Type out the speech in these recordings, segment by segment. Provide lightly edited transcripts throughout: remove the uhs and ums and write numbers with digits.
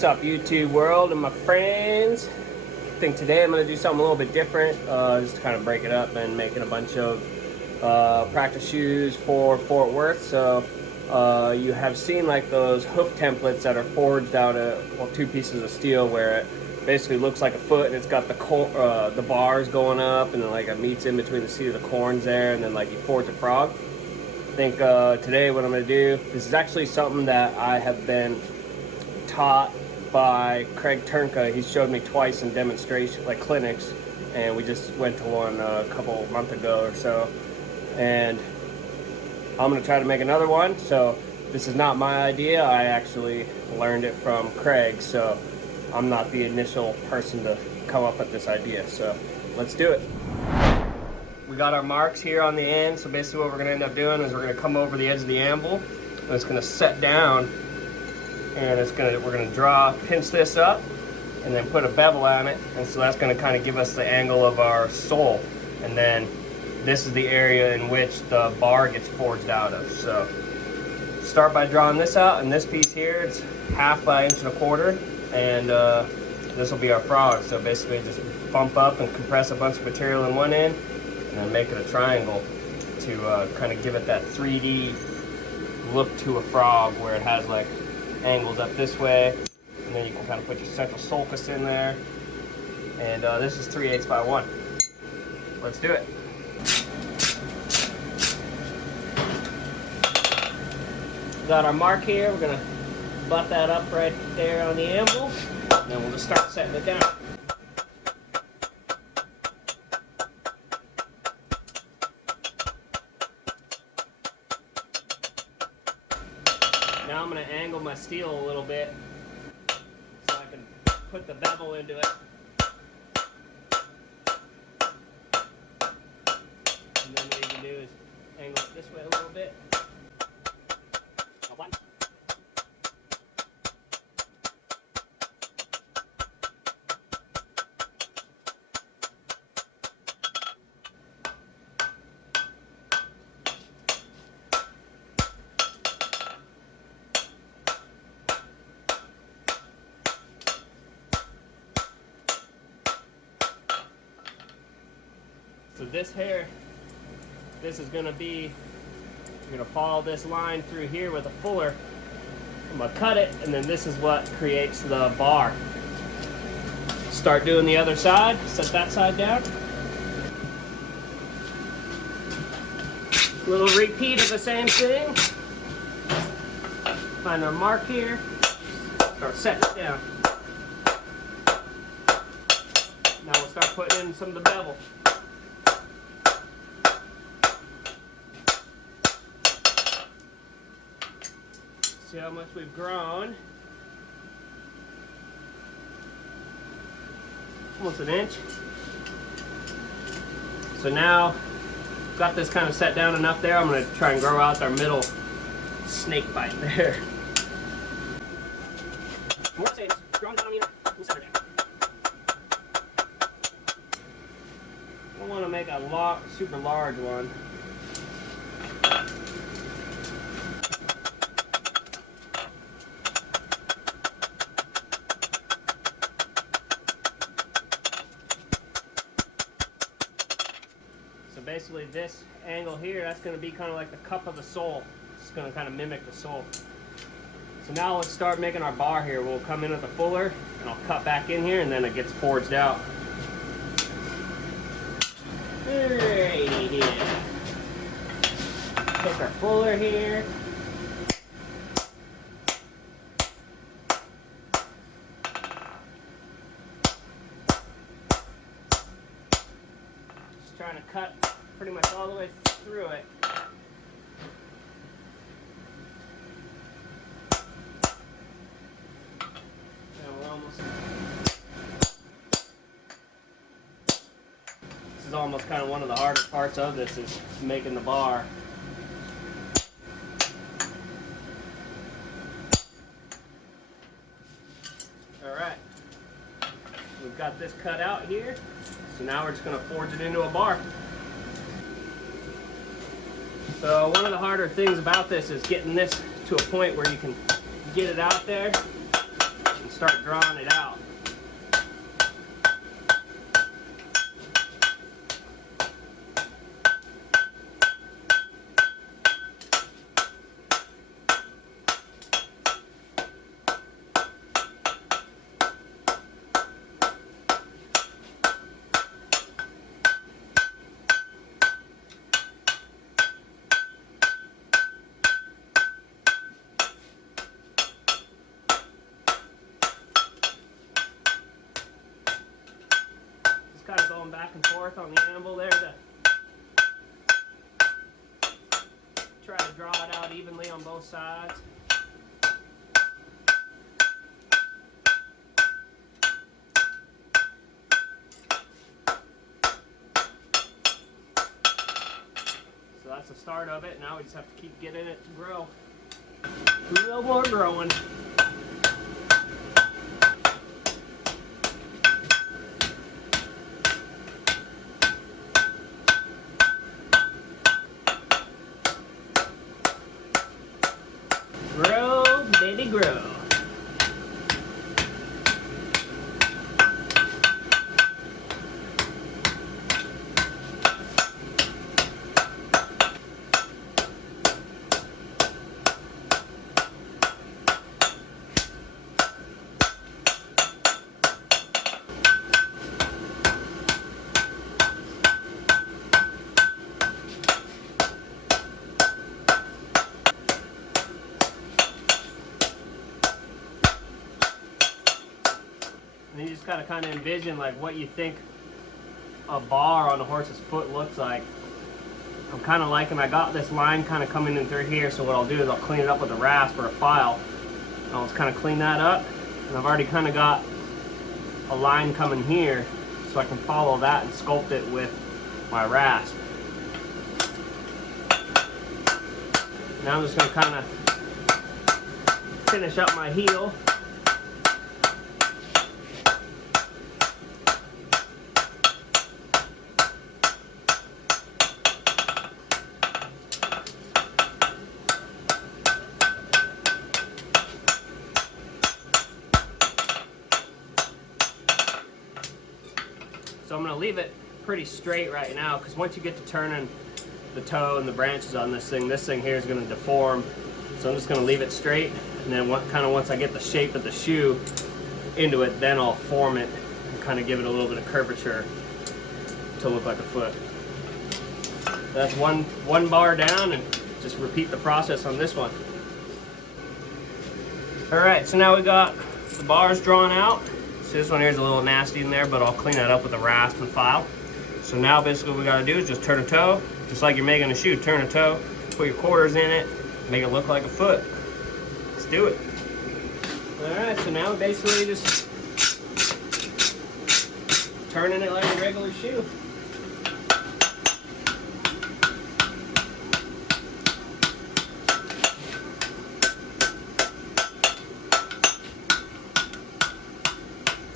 What's up, YouTube world and my friends? I think today I'm going to do something a little bit different, just to kind of break it up and making a bunch of practice shoes for Fort Worth. So you have seen like those hoof templates that are forged out of two pieces of steel, where it basically looks like a foot and it's got the bars going up, and then like it meets in between the seat of the corns there, and then like you forge a frog. I think today what I'm going to do, this is actually something that I have been taught by Craig Trnka. He showed me twice in demonstration, like clinics, and we just went to one a couple months ago or so, and I'm going to try to make another one. So this is not my idea. I actually learned it from Craig, so I'm not the initial person to come up with this idea. So let's do it. We got our marks here on the end, so basically what we're going to end up doing is we're going to come over the edge of the anvil, and it's going to set down, and we're going to pinch this up and then put a bevel on it, and so that's going to kind of give us the angle of our sole, and then this is the area in which the bar gets forged out of. So start by drawing this out, and this piece here, it's 1/2 by 1.25 inches, and this will be our frog. So basically just bump up and compress a bunch of material in one end and then make it a triangle to kind of give it that 3D look to a frog, where it has like angles up this way, and then you can kind of put your central sulcus in there. And this is 3/8 by 1. Let's do it. Got our mark here. We're gonna butt that up right there on the anvil, and then we'll just start setting it down. Now I'm going to angle my steel a little bit so I can put the bevel into it. And then what you can do is angle it this way a little bit. So this is going to be, you're going to follow this line through here with a fuller. I'm going to cut it, and then this is what creates the bar. Start doing the other side, set that side down. Little repeat of the same thing. Find our mark here, start setting it down. Now we'll start putting in some of the bevel. See how much we've grown. Almost 1 inch. So now, got this kind of set down enough there, I'm going to try and grow out our middle snake bite there. I don't want to make a super large one. So basically this angle here, that's going to be kind of like the cup of the sole. It's going to kind of mimic the sole. So now let's start making our bar here. We'll come in with a fuller, and I'll cut back in here, and then it gets forged out. Alrighty here. Take our fuller here. Just trying to cut pretty much all the way through it. Now we're almost. This is almost kind of one of the harder parts of this, is making the bar. Alright, we've got this cut out here, so now we're just going to forge it into a bar. So one of the harder things about this is getting this to a point where you can get it out there and start drawing it out. Kind of going back and forth on the anvil there to try to draw it out evenly on both sides. So that's the start of it. Now we just have to keep getting it to grow. A little more growing. Grow, baby, grow. And you just gotta kind of envision like what you think a bar on a horse's foot looks like. I'm kind of liking, I got this line kind of coming in through here, so what I'll do is I'll clean it up with a rasp or a file. And I'll just kind of clean that up, and I've already kind of got a line coming here, so I can follow that and sculpt it with my rasp. Now I'm just gonna kind of finish up my heel. So I'm going to leave it pretty straight right now, because once you get to turning the toe and the branches on this thing here is going to deform. So I'm just going to leave it straight, and then once I get the shape of the shoe into it, then I'll form it and kind of give it a little bit of curvature to look like a foot. That's one bar down, and just repeat the process on this one. Alright, so now we got the bars drawn out. So this one here is a little nasty in there, but I'll clean that up with a rasp and file. So now basically what we gotta do is just turn a toe, just like you're making a shoe. Turn a toe, put your quarters in it, make it look like a foot. Let's do it. Alright, so now basically just turning it like a regular shoe.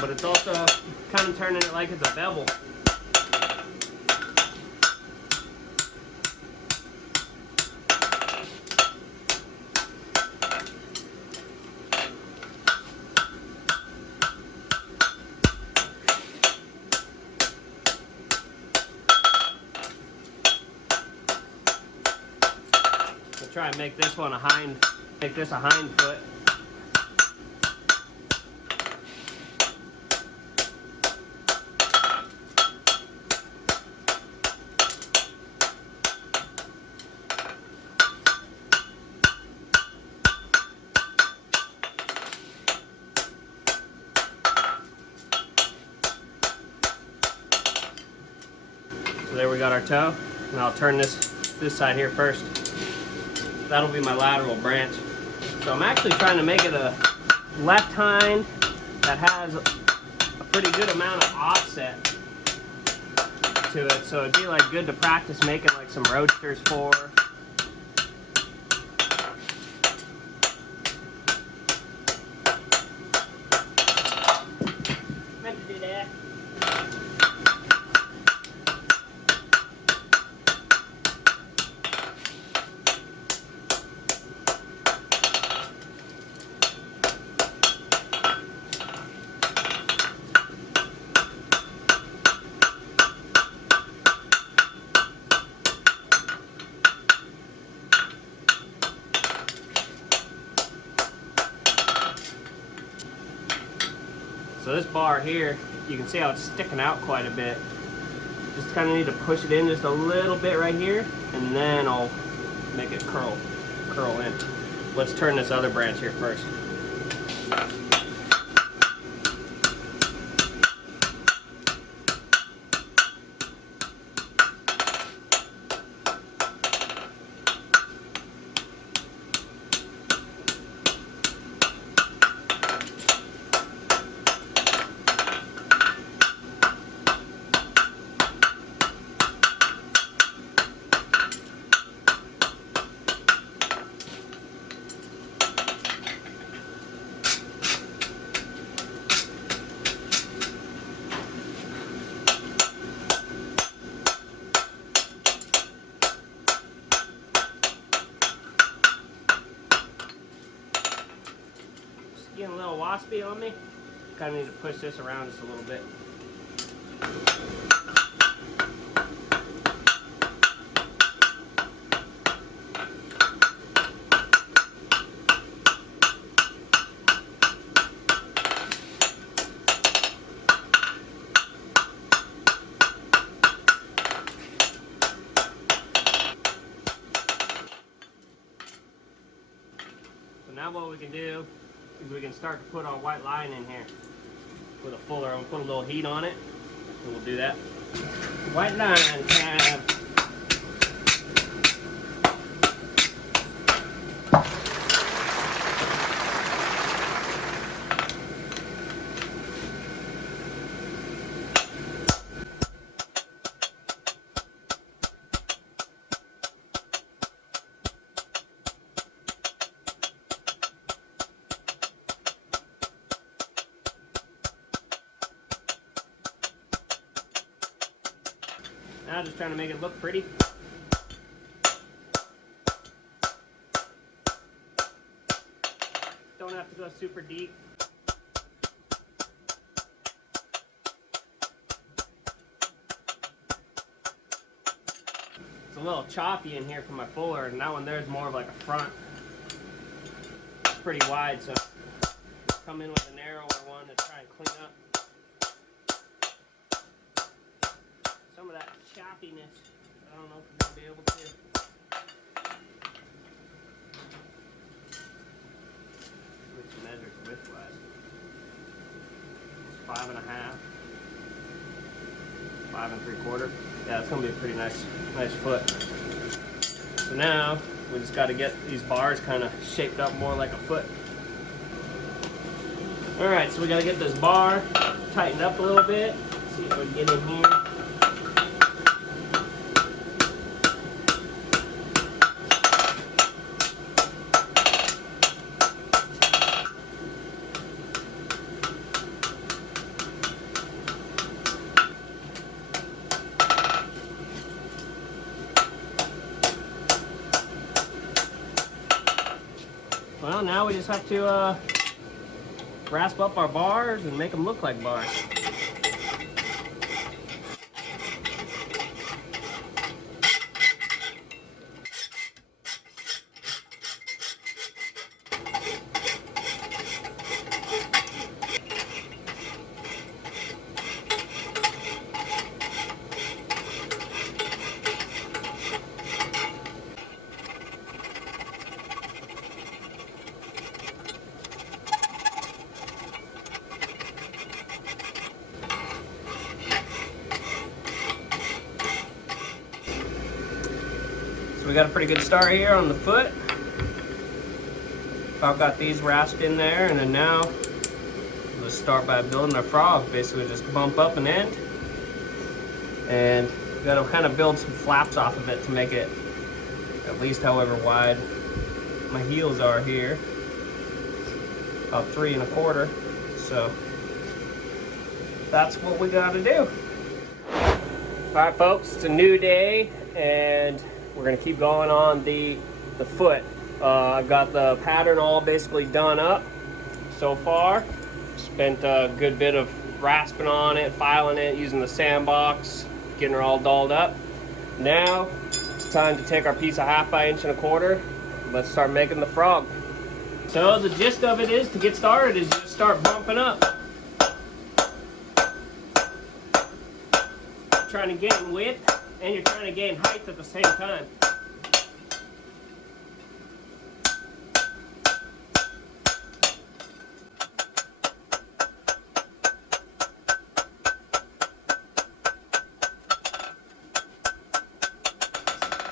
But it's also kind of turning it like it's a bevel. I'll try and make this one a hind foot. So there we got our toe, and I'll turn this side here first. That'll be my lateral branch. So I'm actually trying to make it a left hind that has a pretty good amount of offset to it. So it'd be like good to practice making like some roadsters for. Meant to do that. So this bar here, you can see how it's sticking out quite a bit. Just kind of need to push it in just a little bit right here, and then I'll make it curl in. Let's turn this other branch here first. Getting a little waspy on me. Kind of need to push this around just a little bit. So now what we can do is we can start to put our white line in here with a fuller. I'm gonna put a little heat on it, and we'll do that. White line tab. Now just trying to make it look pretty. Don't have to go super deep. It's a little choppy in here for my fuller, and that one there's more of like a front. It's pretty wide, so come in with a narrower one to try and clean up some of that choppiness. I don't know if we're going to be able to. Which measures width-wise? It's 5.5, 5 3/4. Yeah, it's going to be a pretty nice foot. So now we just got to get these bars kind of shaped up more like a foot. All right, so we got to get this bar tightened up a little bit. See if we can get in here. Well, now we just have to rasp up our bars and make them look like bars. We got a pretty good start here on the foot. I've got these rasped in there, and then now let's start by building our frog. Basically just bump up an end, and we got to kind of build some flaps off of it to make it at least however wide my heels are here, about 3 1/4. So that's what we got to do. All right, folks, it's a new day, and we're gonna keep going on the foot. I've got the pattern all basically done up so far. Spent a good bit of rasping on it, filing it, using the sandbox, getting her all dolled up. Now it's time to take our piece of 1/2 by 1 1/4. Let's start making the frog. So the gist of it is, to get started, is just start bumping up. trying to gain width and you're trying to gain height at the same time.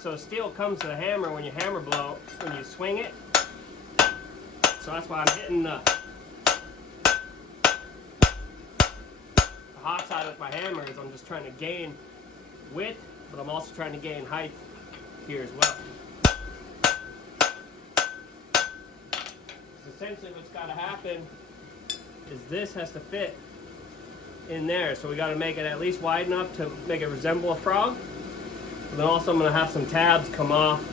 So steel comes to the hammer when you hammer blow, when you swing it. So that's why I'm hitting the hot side with my hammer, is I'm just trying to gain width, but I'm also trying to gain height here as well. So essentially what's got to happen is this has to fit in there. So we got to make it at least wide enough to make it resemble a frog. And then also I'm going to have some tabs come off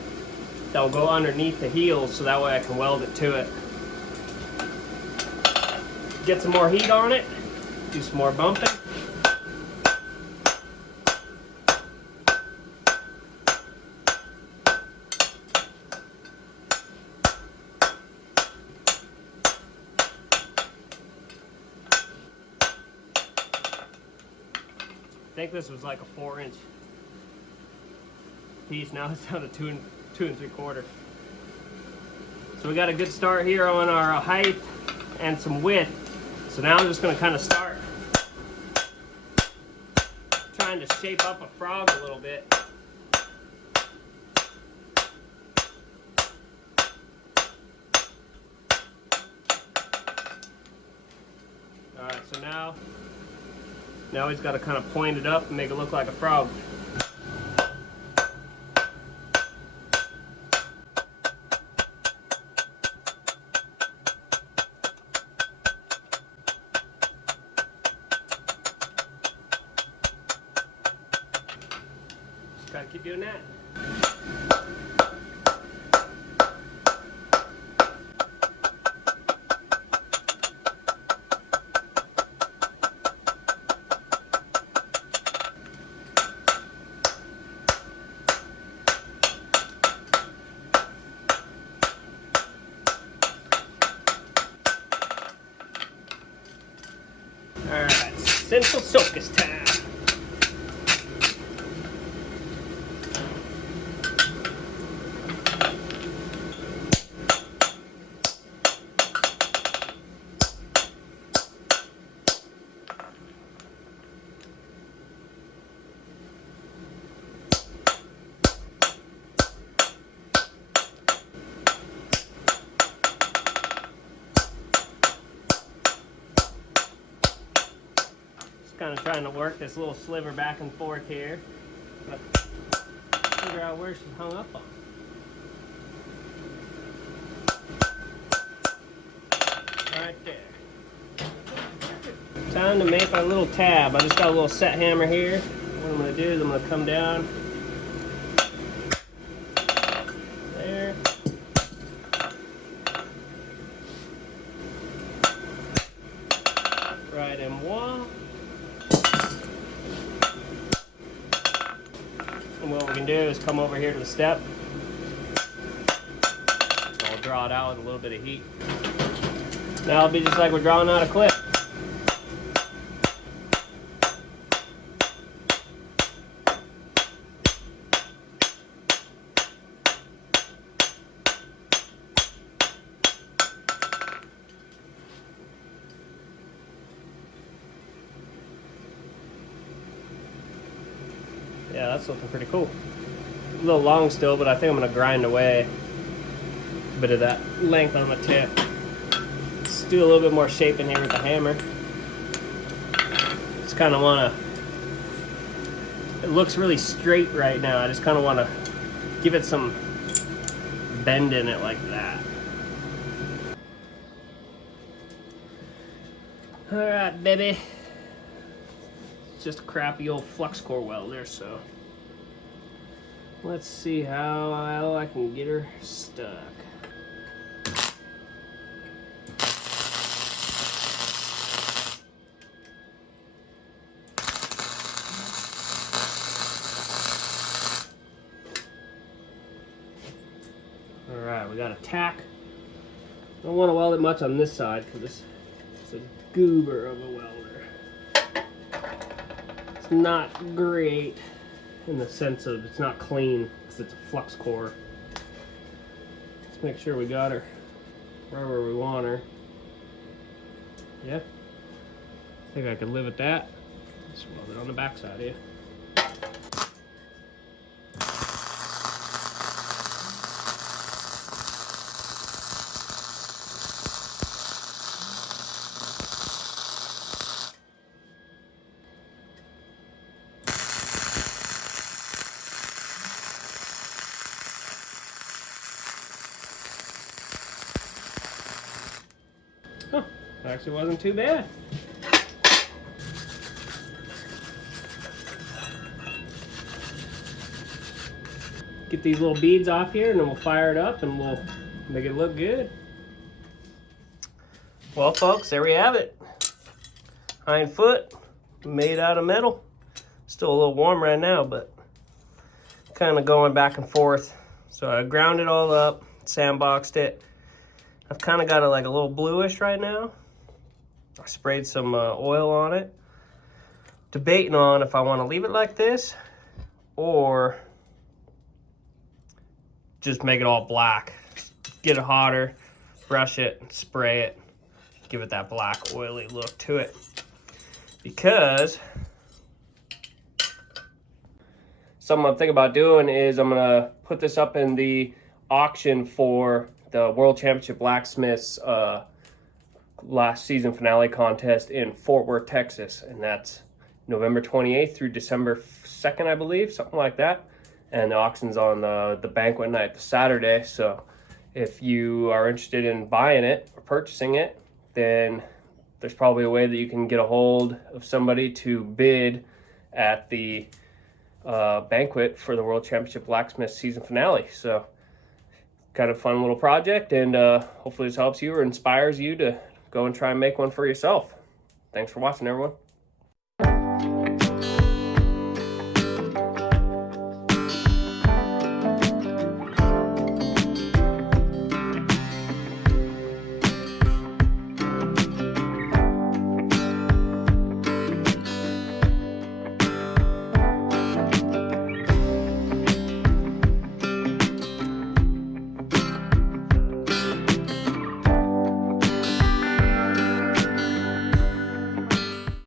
that will go underneath the heels, so that way I can weld it to it. Get some more heat on it, do some more bumping. I think this was like a 4-inch piece. Now it's down to 2 3/4. So we got a good start here on our height and some width. So now I'm just going to kind of start trying to shape up a frog a little bit. Alright, so now he's got to kind of point it up and make it look like a frog. Just gotta keep doing that. Alright, central focus time. Kind of trying to work this little sliver back and forth here, but figure out where she's hung up on. Right there. Time to make my little tab. I just got a little set hammer here. What I'm going to do is I'm going to come down there. Right en moi. And what we can do is come over here to the step. I'll draw it out with a little bit of heat. Now it'll be just like we're drawing out a clip. Yeah, that's looking pretty cool. A little long still, but I think I'm going to grind away a bit of that length on the tip. Let's do a little bit more shaping here with the hammer. Just kind of want to... It looks really straight right now. I just kind of want to give it some bend in it like that. Alright, baby. Just a crappy old flux core welder, so let's see how I can get her stuck. Alright, we got a tack. Don't want to weld it much on this side because it's a goober of a welder. It's not great in the sense of it's not clean because it's a flux core. Let's make sure we got her wherever we want her. Yep. I think I could live with that. Just rub it on the backside here. Oh, actually wasn't too bad. Get these little beads off here and then we'll fire it up and we'll make it look good. Well folks, there we have it. Hind foot made out of metal. Still a little warm right now, but kind of going back and forth. So I ground it all up, sandboxed it. I've kind of got it like a little bluish right now. I sprayed some oil on it. Debating on if I want to leave it like this or just make it all black. Get it hotter, brush it, spray it, give it that black oily look to it. Because something I'm thinking about doing is I'm gonna put this up in the auction for the World Championship Blacksmiths last season finale contest in Fort Worth, Texas. And that's November 28th through December 2nd, I believe, something like that. And the auction's on the banquet night, the Saturday. So if you are interested in buying it or purchasing it, then there's probably a way that you can get a hold of somebody to bid at the banquet for the World Championship Blacksmith season finale. So kind of fun little project, and hopefully this helps you or inspires you to go and try and make one for yourself. Thanks for watching, everyone.